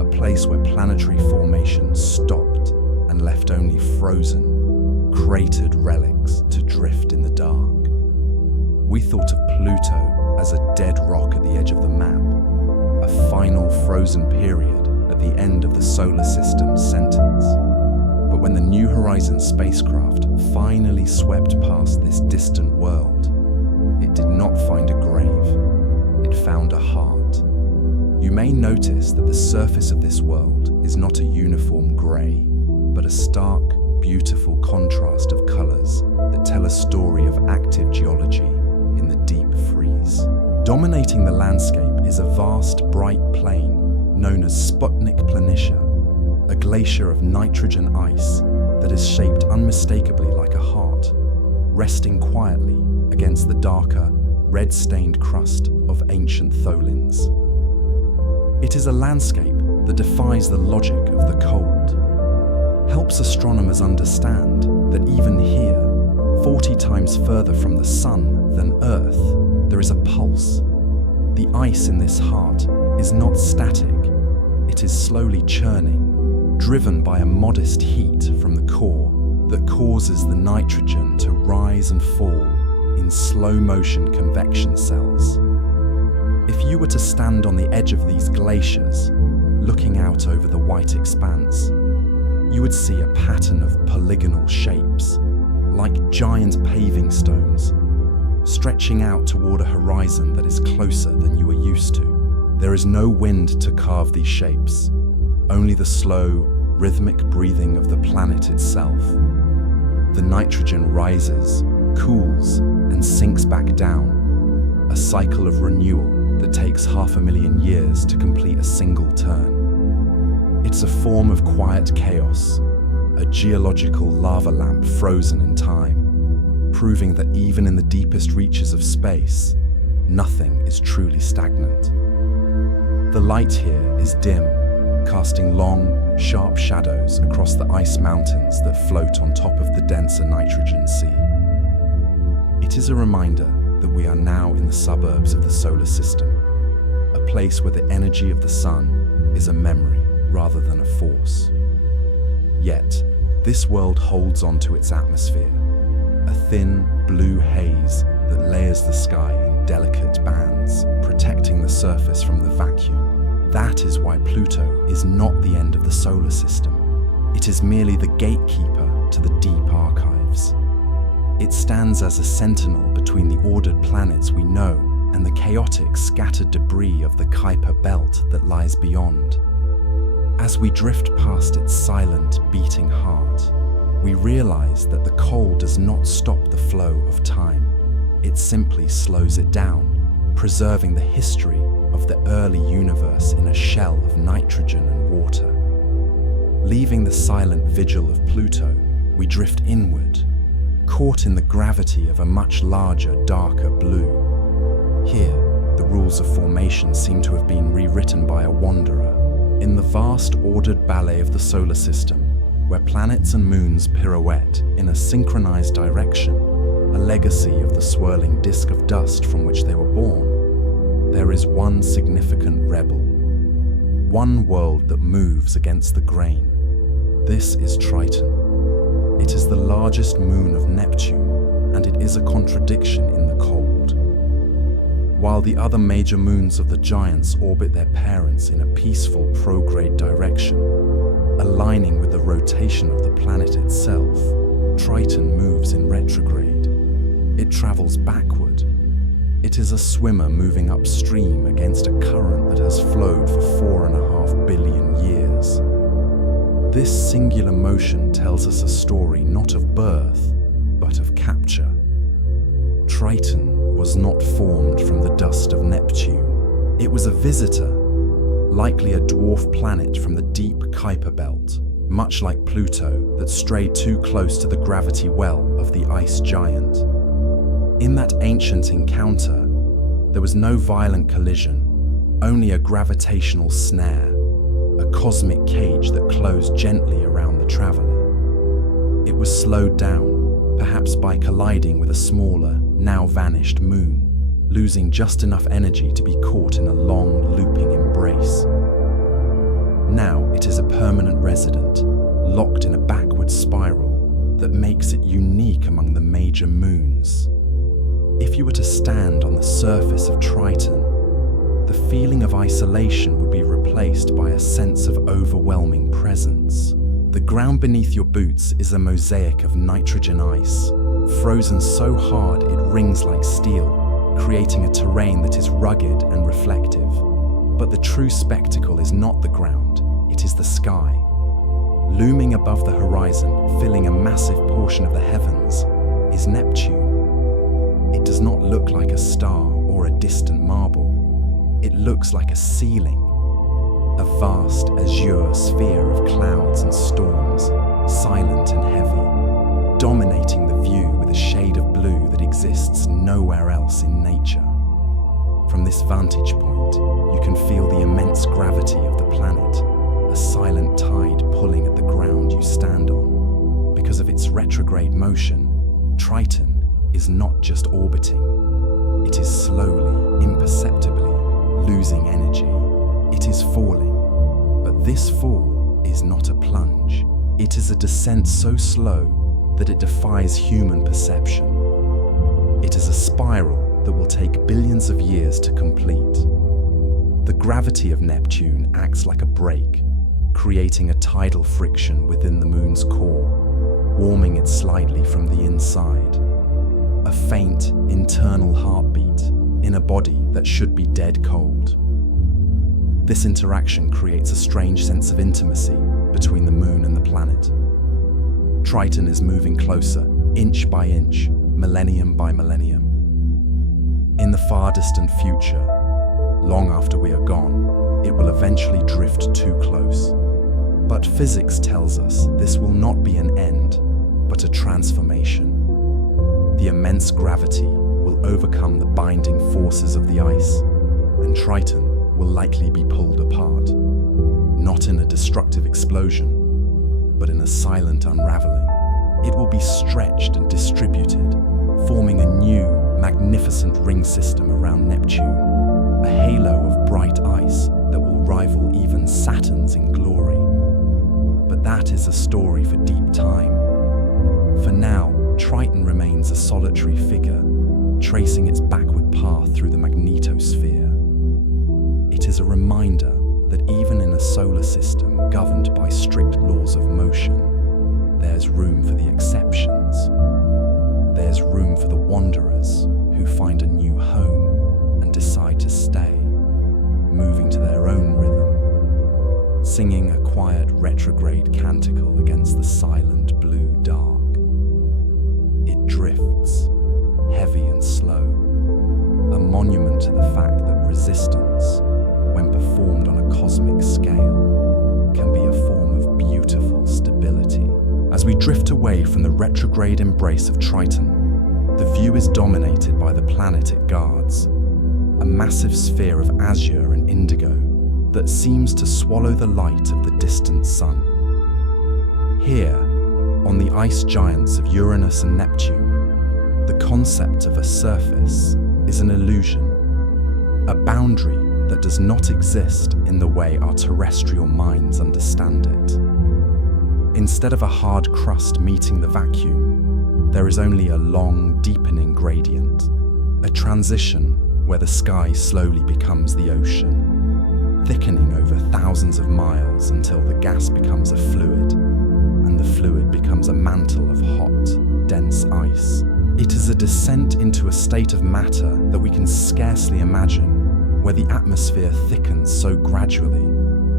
a place where planetary formation stopped and left only frozen, cratered relics to drift in the dark. We thought of Pluto as a dead rock at the edge of the map, a final frozen period at the end of the solar system's sentence. But when the New Horizons spacecraft finally swept past this distant world, it did not find a grave, it found a heart. You may notice that the surface of this world is not a uniform grey, but a stark, beautiful contrast of colours that tell a story of active geology in the deep freeze. Dominating the landscape is a vast, bright plain known as Sputnik Planitia, a glacier of nitrogen ice that is shaped unmistakably like a heart, resting quietly against the darker, red-stained crust of ancient tholins. It is a landscape that defies the logic of the cold, helps astronomers understand that even here, 40 times further from the sun than Earth, there is a pulse. The ice in this heart is not static, it is slowly churning, driven by a modest heat from the core that causes the nitrogen to rise and fall in slow-motion convection cells. If you were to stand on the edge of these glaciers, looking out over the white expanse, you would see a pattern of polygonal shapes, like giant paving stones, stretching out toward a horizon that is closer than you are used to. There is no wind to carve these shapes, only the slow, rhythmic breathing of the planet itself. The nitrogen rises, cools, and sinks back down, a cycle of renewal that takes 500,000 years to complete a single turn. It's a form of quiet chaos, a geological lava lamp frozen in time, proving that even in the deepest reaches of space, nothing is truly stagnant. The light here is dim, casting long, sharp shadows across the ice mountains that float on top of the denser nitrogen sea. It is a reminder that we are now in the suburbs of the solar system, a place where the energy of the sun is a memory rather than a force. Yet, this world holds onto its atmosphere, a thin, blue haze that layers the sky in delicate bands, protecting the surface from the vacuum. That is why Pluto is not the end of the solar system. It is merely the gatekeeper to the deep archives. It stands as a sentinel between the ordered planets we know and the chaotic, scattered debris of the Kuiper belt that lies beyond. As we drift past its silent, beating heart, we realize that the cold does not stop the flow of time. It simply slows it down, preserving the history of the early universe in a shell of nitrogen and water. Leaving the silent vigil of Pluto, we drift inward, caught in the gravity of a much larger, darker blue. Here, the rules of formation seem to have been rewritten by a wanderer. In the vast, ordered ballet of the solar system, where planets and moons pirouette in a synchronized direction, a legacy of the swirling disk of dust from which they were born, there is one significant rebel. One world that moves against the grain. This is Triton. It is the largest moon of Neptune, and it is a contradiction in the cold. While the other major moons of the giants orbit their parents in a peaceful prograde direction, aligning with the rotation of the planet itself, Triton moves in retrograde. It travels backward. It is a swimmer moving upstream against a current that has flowed for 4.5 billion years. This singular motion tells us a story not of birth, but of capture. Triton was not formed from the dust of Neptune. It was a visitor, likely a dwarf planet from the deep Kuiper belt, much like Pluto, that strayed too close to the gravity well of the ice giant. In that ancient encounter, there was no violent collision, only a gravitational snare, a cosmic cage that closed gently around the traveler. It was slowed down, perhaps by colliding with a smaller, now vanished moon, losing just enough energy to be caught in a long, looping embrace. Now it is a permanent resident, locked in a backward spiral that makes it unique among the major moons. If you were to stand on the surface of Triton, the feeling of isolation would be replaced by a sense of overwhelming presence. The ground beneath your boots is a mosaic of nitrogen ice, frozen so hard it rings like steel, creating a terrain that is rugged and reflective. But the true spectacle is not the ground, it is the sky. Looming above the horizon, filling a massive portion of the heavens, is Neptune. It does not look like a star or a distant marble. It looks like a ceiling, a vast azure sphere of clouds and storms, silent and heavy, dominating the view with a shade of blue that exists nowhere else in nature. From this vantage point, you can feel the immense gravity of the planet, a silent tide pulling at the ground you stand on. Because of its retrograde motion, Triton is not just orbiting. It is slowly, imperceptibly losing energy. It is falling, but this fall is not a plunge. It is a descent so slow that it defies human perception. It is a spiral that will take billions of years to complete. The gravity of Neptune acts like a brake, creating a tidal friction within the moon's core, warming it slightly from the inside. A faint, internal heartbeat in a body that should be dead cold. This interaction creates a strange sense of intimacy between the moon and the planet. Triton is moving closer, inch by inch, millennium by millennium. In the far distant future, long after we are gone, it will eventually drift too close. But physics tells us this will not be an end, but a transformation. The immense gravity will overcome the binding forces of the ice, and Triton will likely be pulled apart, not in a destructive explosion, but in a silent unraveling. It will be stretched and distributed, forming a new, magnificent ring system around Neptune, a halo of bright ice that will rival even Saturn's in glory. But that is a story for deep time. For now, Triton remains a solitary figure, tracing its backward path through the magnetosphere. It is a reminder that even in a solar system governed by strict laws of motion, there's room for the exceptions. There's room for the wanderers who find a new home and decide to stay, moving to their own rhythm, singing a quiet retrograde canticle against the silent blue dark. It drifts, heavy and slow, a monument to the fact that resistance, when performed on a cosmic scale, can be a form of beautiful stability. As we drift away from the retrograde embrace of Triton, the view is dominated by the planet it guards, a massive sphere of azure and indigo that seems to swallow the light of the distant sun. Here, on the ice giants of Uranus and Neptune, the concept of a surface is an illusion, a boundary that does not exist in the way our terrestrial minds understand it. Instead of a hard crust meeting the vacuum, there is only a long, deepening gradient, a transition where the sky slowly becomes the ocean, thickening over thousands of miles until the gas becomes a fluid, and the fluid becomes a mantle of hot, dense ice. It is a descent into a state of matter that we can scarcely imagine, where the atmosphere thickens so gradually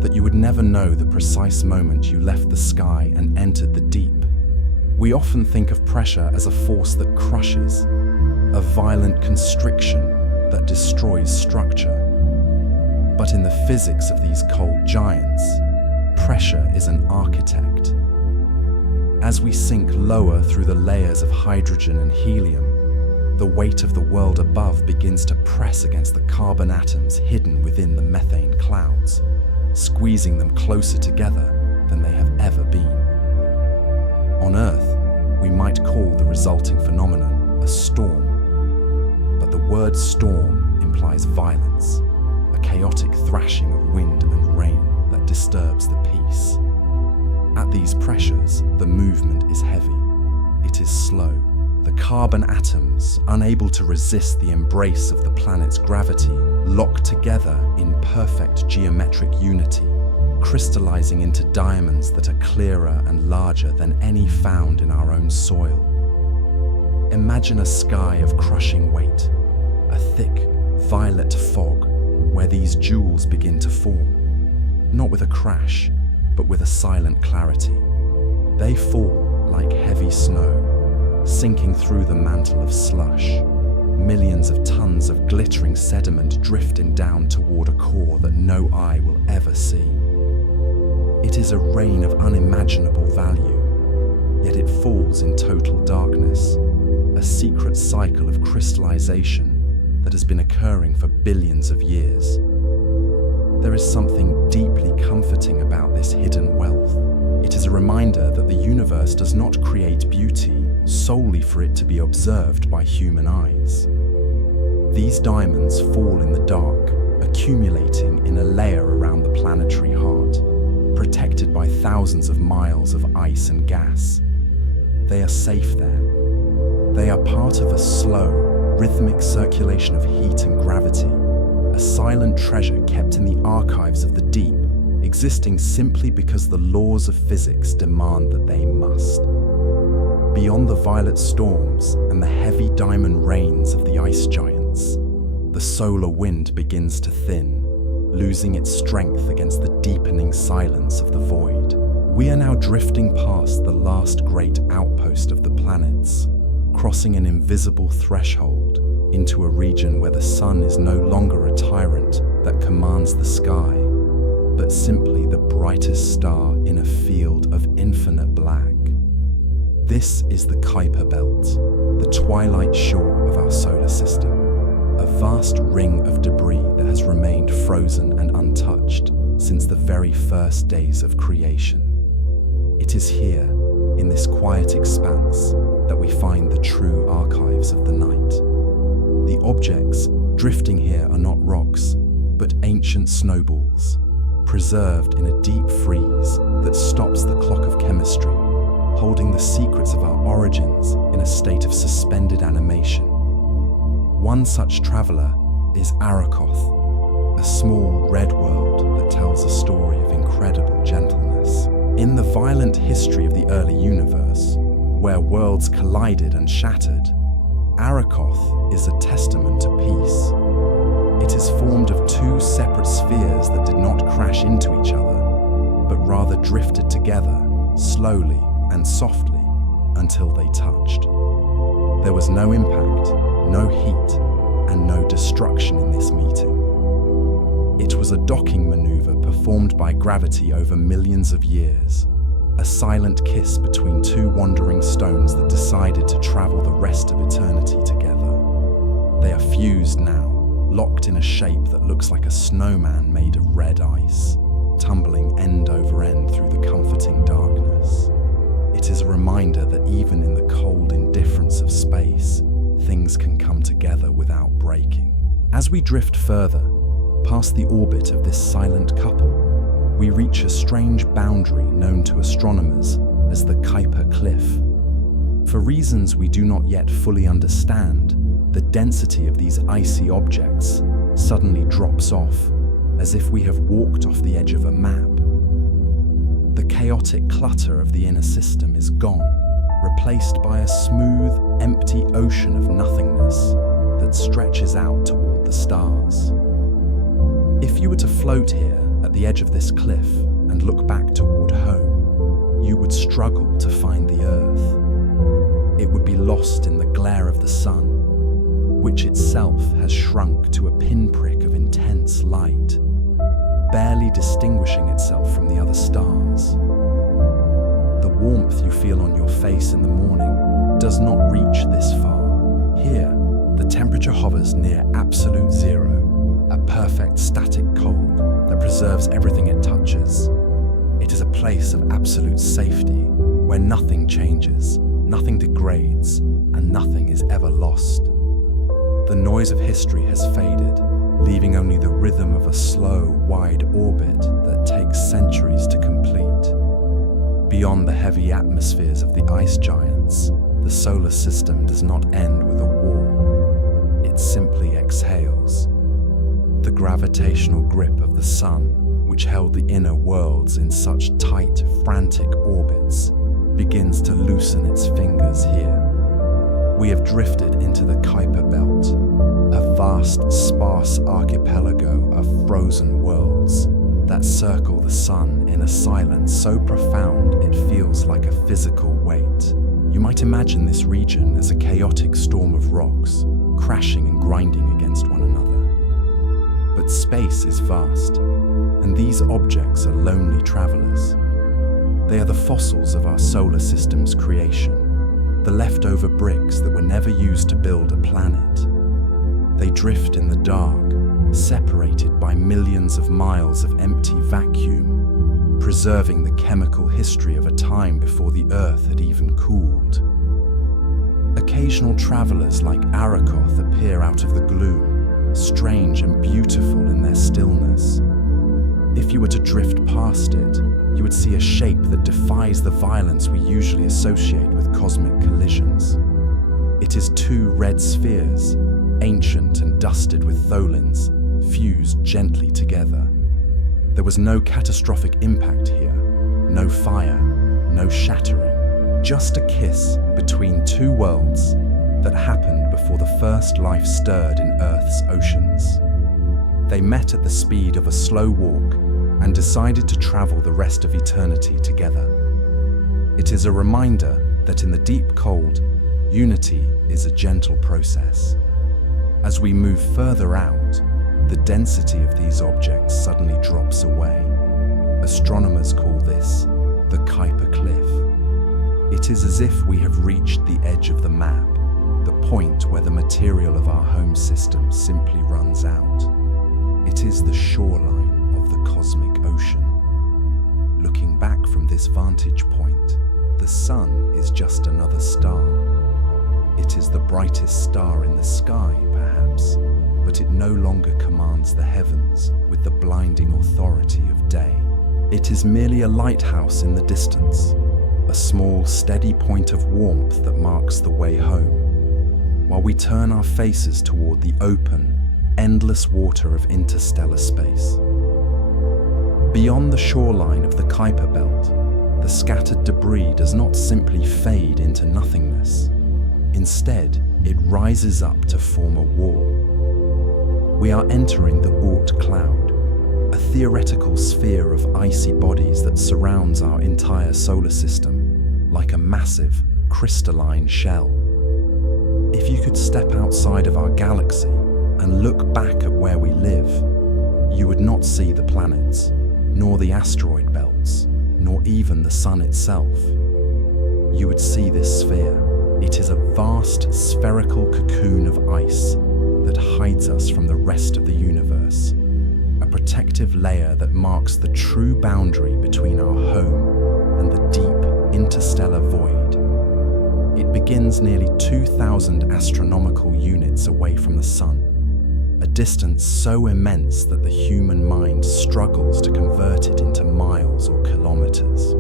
that you would never know the precise moment you left the sky and entered the deep. We often think of pressure as a force that crushes, a violent constriction that destroys structure. But in the physics of these cold giants, pressure is an architect. As we sink lower through the layers of hydrogen and helium, the weight of the world above begins to press against the carbon atoms hidden within the methane clouds, squeezing them closer together than they have ever been. On Earth, we might call the resulting phenomenon a storm, but the word storm implies violence, a chaotic thrashing of wind and rain that disturbs the peace. At these pressures, the movement is heavy. It is slow. The carbon atoms, unable to resist the embrace of the planet's gravity, lock together in perfect geometric unity, crystallizing into diamonds that are clearer and larger than any found in our own soil. Imagine a sky of crushing weight, a thick, violet fog where these jewels begin to form, not with a crash, but with a silent clarity. They fall like heavy snow, sinking through the mantle of slush. Millions of tons of glittering sediment drifting down toward a core that no eye will ever see. It is a rain of unimaginable value, yet it falls in total darkness, a secret cycle of crystallization that has been occurring for billions of years. There is something deeply comforting about this hidden wealth. It is a reminder that the universe does not create beauty solely for it to be observed by human eyes. These diamonds fall in the dark, accumulating in a layer around the planetary heart, protected by thousands of miles of ice and gas. They are safe there. They are part of a slow, rhythmic circulation of heat and gravity, a silent treasure kept in the archives of the deep, existing simply because the laws of physics demand that they must. Beyond the violet storms and the heavy diamond rains of the ice giants, the solar wind begins to thin, losing its strength against the deepening silence of the void. We are now drifting past the last great outpost of the planets, crossing an invisible threshold into a region where the sun is no longer a tyrant that commands the sky, but simply the brightest star in a field of infinite black. This is the Kuiper Belt, the twilight shore of our solar system, a vast ring of debris that has remained frozen and untouched since the very first days of creation. It is here, in this quiet expanse, that we find the true archives of the night. The objects drifting here are not rocks, but ancient snowballs, preserved in a deep freeze that stops the clock of chemistry, holding the secrets of our origins in a state of suspended animation. One such traveler is Arakoth, a small red world that tells a story of incredible gentleness. In the violent history of the early universe, where worlds collided and shattered, Arakoth is a testament to peace. It is formed of two separate spheres that did not crash into each other, but rather drifted together, slowly and softly, until they touched. There was no impact, no heat, and no destruction in this meeting. It was a docking maneuver performed by gravity over millions of years, a silent kiss between two wandering stones that decided to travel the rest of eternity together. They are fused now, locked in a shape that looks like a snowman made of red ice, tumbling end over end through the comforting darkness. It is a reminder that even in the cold indifference of space, things can come together without breaking. As we drift further, past the orbit of this silent couple, we reach a strange boundary known to astronomers as the Kuiper Cliff. For reasons we do not yet fully understand, the density of these icy objects suddenly drops off, as if we have walked off the edge of a map. The chaotic clutter of the inner system is gone, replaced by a smooth, empty ocean of nothingness that stretches out toward the stars. If you were to float here at the edge of this cliff and look back toward home, you would struggle to find the Earth. It would be lost in the glare of the sun, which itself has shrunk to a pinprick of intense light, barely distinguishing itself from the other stars. The warmth you feel on your face in the morning does not reach this far. Here, the temperature hovers near absolute zero, a perfect static cold that preserves everything it touches. It is a place of absolute safety, where nothing changes, nothing degrades, and nothing is ever lost. The noise of history has faded, leaving only the rhythm of a slow, wide orbit that takes centuries to complete. Beyond the heavy atmospheres of the ice giants, the solar system does not end with a wall. It simply exhales. The gravitational grip of the sun, which held the inner worlds in such tight, frantic orbits, begins to loosen its fingers here. We have drifted into the Kuiper Belt, a vast, sparse archipelago of frozen worlds that circle the sun in a silence so profound it feels like a physical weight. You might imagine this region as a chaotic storm of rocks, crashing and grinding against one another. But space is vast, and these objects are lonely travelers. They are the fossils of our solar system's creation, the leftover bricks that were never used to build a planet. They drift in the dark, separated by millions of miles of empty vacuum, preserving the chemical history of a time before the Earth had even cooled. Occasional travelers like Arakoth appear out of the gloom, strange and beautiful in their stillness. If you were to drift past it, you would see a shape that defies the violence we usually associate with cosmic collisions. It is two red spheres, ancient and dusted with tholins, fused gently together. There was no catastrophic impact here, no fire, no shattering, just a kiss between two worlds that happened before the first life stirred in Earth's oceans. They met at the speed of a slow walk and decided to travel the rest of eternity together. It is a reminder that in the deep cold, unity is a gentle process. As we move further out, the density of these objects suddenly drops away. Astronomers call this the Kuiper Cliff. It is as if we have reached the edge of the map, the point where the material of our home system simply runs out. It is the shoreline of the cosmic ocean. Looking back from this vantage point, the sun is just another star. It is the brightest star in the sky, perhaps, but it no longer commands the heavens with the blinding authority of day. It is merely a lighthouse in the distance, a small, steady point of warmth that marks the way home, while we turn our faces toward the open, endless water of interstellar space. Beyond the shoreline of the Kuiper Belt, the scattered debris does not simply fade into nothingness. Instead, it rises up to form a wall. We are entering the Oort cloud, a theoretical sphere of icy bodies that surrounds our entire solar system, like a massive, crystalline shell. If you could step outside of our galaxy and look back at where we live, you would not see the planets, nor the asteroid belts, nor even the sun itself. You would see this sphere. It is a vast, spherical cocoon of ice that hides us from the rest of the universe, a protective layer that marks the true boundary between our home and the deep interstellar void. It begins nearly 2,000 astronomical units away from the sun, a distance so immense that the human mind struggles to convert it into miles or kilometers.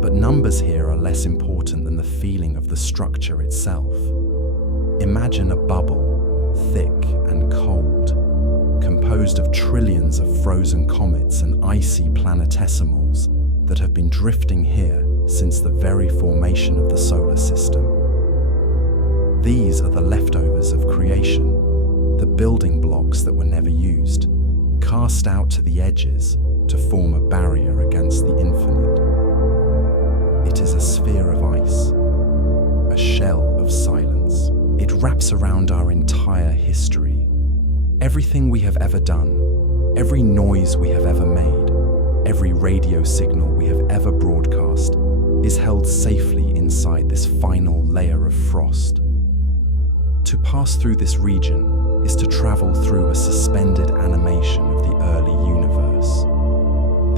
But numbers here are less important than the feeling of the structure itself. Imagine a bubble, thick and cold, composed of trillions of frozen comets and icy planetesimals that have been drifting here since the very formation of the solar system. These are the leftovers of creation, the building blocks that were never used, cast out to the edges to form a barrier against the infinite. It is a sphere of ice, a shell of silence. It wraps around our entire history. Everything we have ever done, every noise we have ever made, every radio signal we have ever broadcast is held safely inside this final layer of frost. To pass through this region is to travel through a suspended animation of the early universe.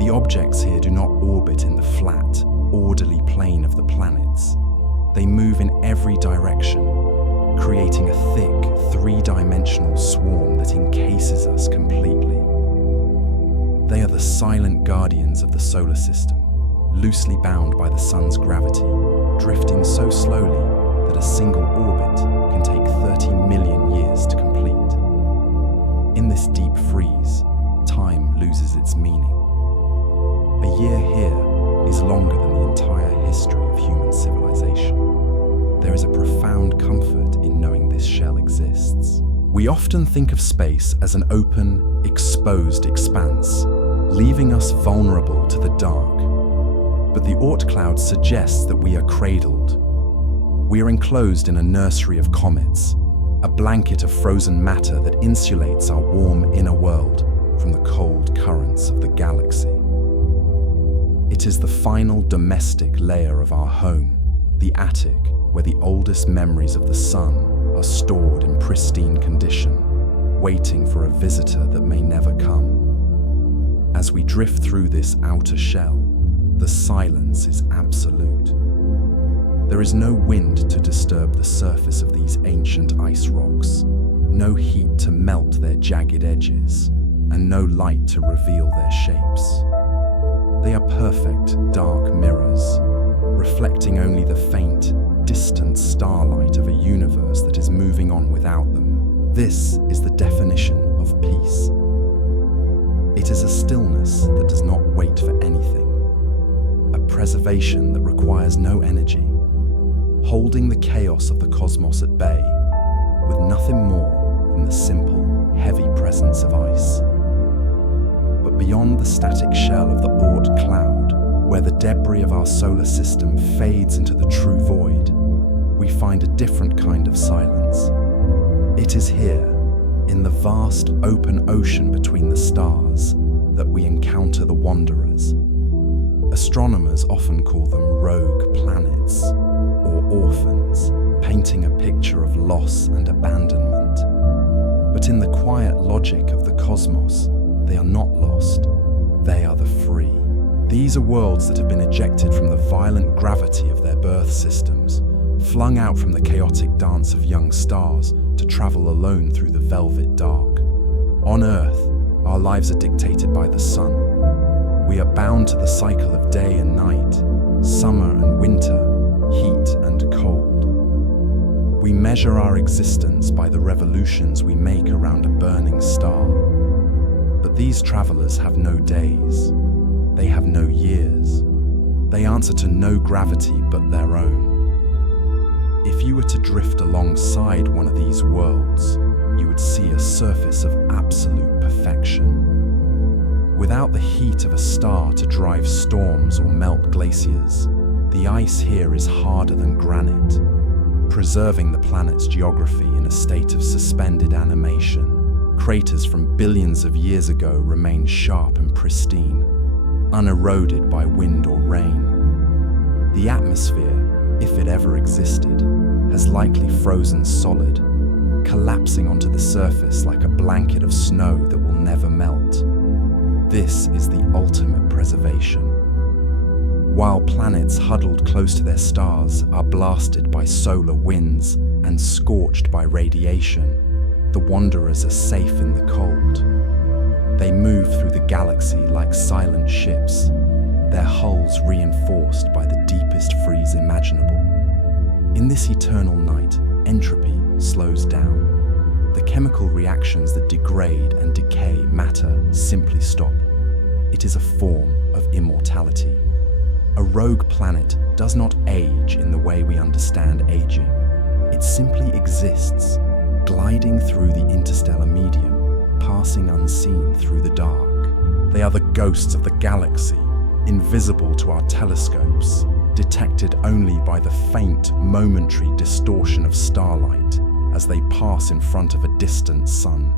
The objects here do not orbit in the flat, orderly plane of the planets. They move in every direction, creating a thick, three-dimensional swarm that encases us completely. They are the silent guardians of the solar system, loosely bound by the sun's gravity, drifting so slowly that a single orbit can take 30 million years to complete. In this deep freeze, time loses its meaning. A year here is longer than the entire history of human civilization. There is a profound comfort in knowing this shell exists. We often think of space as an open, exposed expanse, leaving us vulnerable to the dark. But the Oort cloud suggests that we are cradled. We are enclosed in a nursery of comets, a blanket of frozen matter that insulates our warm inner world from the cold currents of the galaxy. It is the final domestic layer of our home, the attic, where the oldest memories of the sun are stored in pristine condition, waiting for a visitor that may never come. As we drift through this outer shell, the silence is absolute. There is no wind to disturb the surface of these ancient ice rocks, no heat to melt their jagged edges, and no light to reveal their shapes. They are perfect, dark mirrors, reflecting only the faint, distant starlight of a universe that is moving on without them. This is the definition of peace. It is a stillness that does not wait for anything, a preservation that requires no energy, holding the chaos of the cosmos at bay with nothing more than the simple, heavy presence of ice. But beyond the static shell of the Oort cloud, where the debris of our solar system fades into the true void, we find a different kind of silence. It is here, in the vast open ocean between the stars, that we encounter the wanderers. Astronomers often call them rogue planets, or orphans, painting a picture of loss and abandonment. But in the quiet logic of the cosmos, they are not lost, they are the free. These are worlds that have been ejected from the violent gravity of their birth systems, flung out from the chaotic dance of young stars to travel alone through the velvet dark. On Earth, our lives are dictated by the sun. We are bound to the cycle of day and night, summer and winter, heat and cold. We measure our existence by the revolutions we make around a burning star. But these travelers have no days. They have no years. They answer to no gravity but their own. If you were to drift alongside one of these worlds, you would see a surface of absolute perfection. Without the heat of a star to drive storms or melt glaciers, the ice here is harder than granite, preserving the planet's geography in a state of suspended animation. Craters from billions of years ago remain sharp and pristine, uneroded by wind or rain. The atmosphere, if it ever existed, has likely frozen solid, collapsing onto the surface like a blanket of snow that will never melt. This is the ultimate preservation. While planets huddled close to their stars are blasted by solar winds and scorched by radiation, the wanderers are safe in the cold. They move through the galaxy like silent ships, their hulls reinforced by the deepest freeze imaginable. In this eternal night, entropy slows down. The chemical reactions that degrade and decay matter simply stop. It is a form of immortality. A rogue planet does not age in the way we understand aging. It simply exists, gliding through the interstellar medium, passing unseen through the dark. They are the ghosts of the galaxy, invisible to our telescopes, detected only by the faint, momentary distortion of starlight as they pass in front of a distant sun.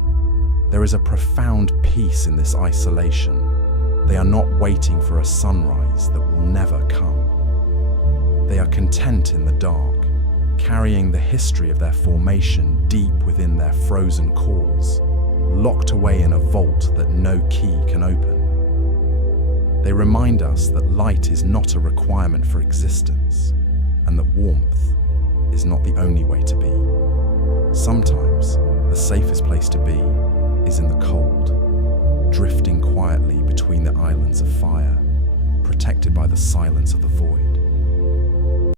There is a profound peace in this isolation. They are not waiting for a sunrise that will never come. They are content in the dark, carrying the history of their formation deep within their frozen cores, locked away in a vault that no key can open. They remind us that light is not a requirement for existence, and that warmth is not the only way to be. Sometimes, the safest place to be is in the cold, drifting quietly between the islands of fire, protected by the silence of the void.